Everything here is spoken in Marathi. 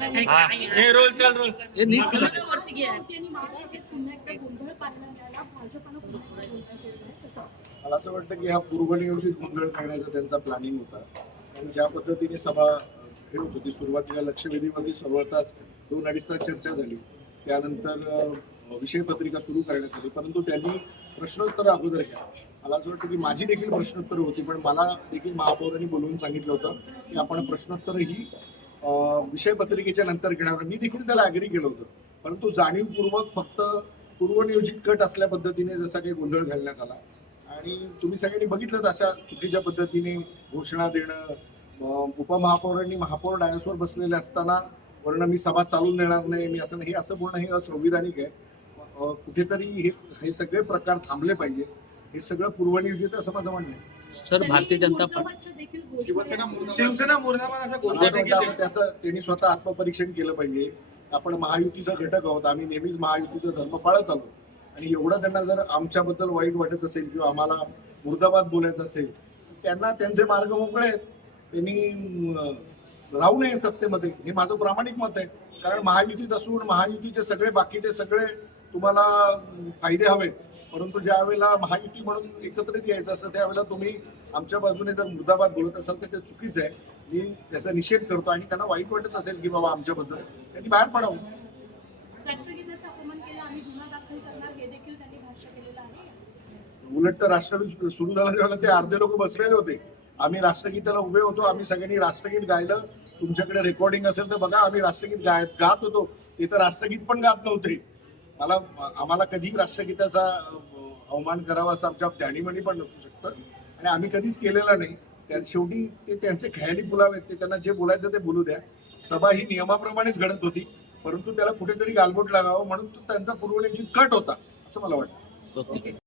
हे रोल चल रोल हे नीट करा. मला असं वाटतं की हा पूर्वनियोजित गोंधळ करण्याचा त्यांचा प्लॅनिंग होता आणि ज्या पद्धतीने सभा खेळत होती, सुरुवातीला लक्षवेधीवरती 16 तास 2-2.5 तास चर्चा झाली, त्यानंतर विषय पत्रिका सुरू करण्यात आली, परंतु त्यांनी प्रश्नोत्तर अगोदर घ्या. मला असं वाटतं की माझी देखील प्रश्नोत्तर होती, पण मला देखील महापौरांनी बोलवून सांगितलं होतं की आपण प्रश्नोत्तर ही विषय पत्रिकेच्या नंतर घेणार. मी देखील त्याला ऍग्री केलं होतं, परंतु जाणीवपूर्वक फक्त पूर्वनियोजित कट असल्या पद्धतीने जसा काही गोंधळ घालण्यात आला आणि तुम्ही सगळ्यांनी बघितलं अशा चुकीच्या पद्धतीने घोषणा देणं. उपमहापौरांनी महापौर डायसवर बसलेले असताना वर्ण मी सभा चालून देणार नाही, मी असं नाही, हे असं बोलणं हे असंविधानिक आहे. कुठेतरी हे सगळे प्रकार थांबले पाहिजे. हे सगळं पूर्वनियोजित असं माझं म्हणणं आहे. सर, भारतीय जनता पार्टी शिवसेना मुर्दाबाद अशा गोष्टी त्याचं त्यांनी स्वतः आत्मपरीक्षण केलं पाहिजे. आपण महायुतीचा घटक आहोत, आम्ही नेहमीच महायुतीचा धर्म पाळत आलो आणि एवढं त्यांना जर आमच्याबद्दल वाईट वाटत असेल किंवा आम्हाला मुर्दाबाद बोलायचं असेल, त्यांना त्यांचे मार्ग मोकळे आहेत, त्यांनी राहू नये सत्तेमध्ये, हे माझं प्रामाणिक मत आहे. कारण महायुतीत असून महायुतीचे सगळे बाकीचे सगळे तुम्हाला फायदे हवेत, परंतु ज्या वेळेला महायुती म्हणून एकत्रित यायचं असतं त्यावेळेला तुम्ही आमच्या बाजूने जर मुर्दाबाद बोलत असाल तर ते चुकीचं आहे. मी त्याचा निषेध करतो आणि त्यांना वाईट वाटत असेल की बाबा आमच्याबद्दल, त्यांनी बाहेर पडावं. उलट तर राष्ट्रगीत सुरू झालं त्यावेळेला ते अर्धे लोक बसलेले होते. आम्ही राष्ट्रगीताला उभे होतो, आम्ही सगळ्यांनी राष्ट्रगीत गायलं. तुमच्याकडे रेकॉर्डिंग असेल तर बघा, आम्ही राष्ट्रगीत गात होतो. ते तर राष्ट्रगीत पण गात नव्हते. आम्हाला कधी राष्ट्रगीताचा अवमान करावा असं आमच्या ध्यानीमणी पण नसू शकतं आणि आम्ही कधीच केलेला नाही. त्या शेवटी ते त्यांचे खयाली पुलावेत, ते त्यांना जे बोलायचं ते बोलू द्या. सभा ही नियमाप्रमाणेच घडत होती, परंतु त्याला कुठेतरी गालबोट लागावं म्हणून तो त्यांचा पूर्वनियोजित कट होता असं मला वाटतं. ओके.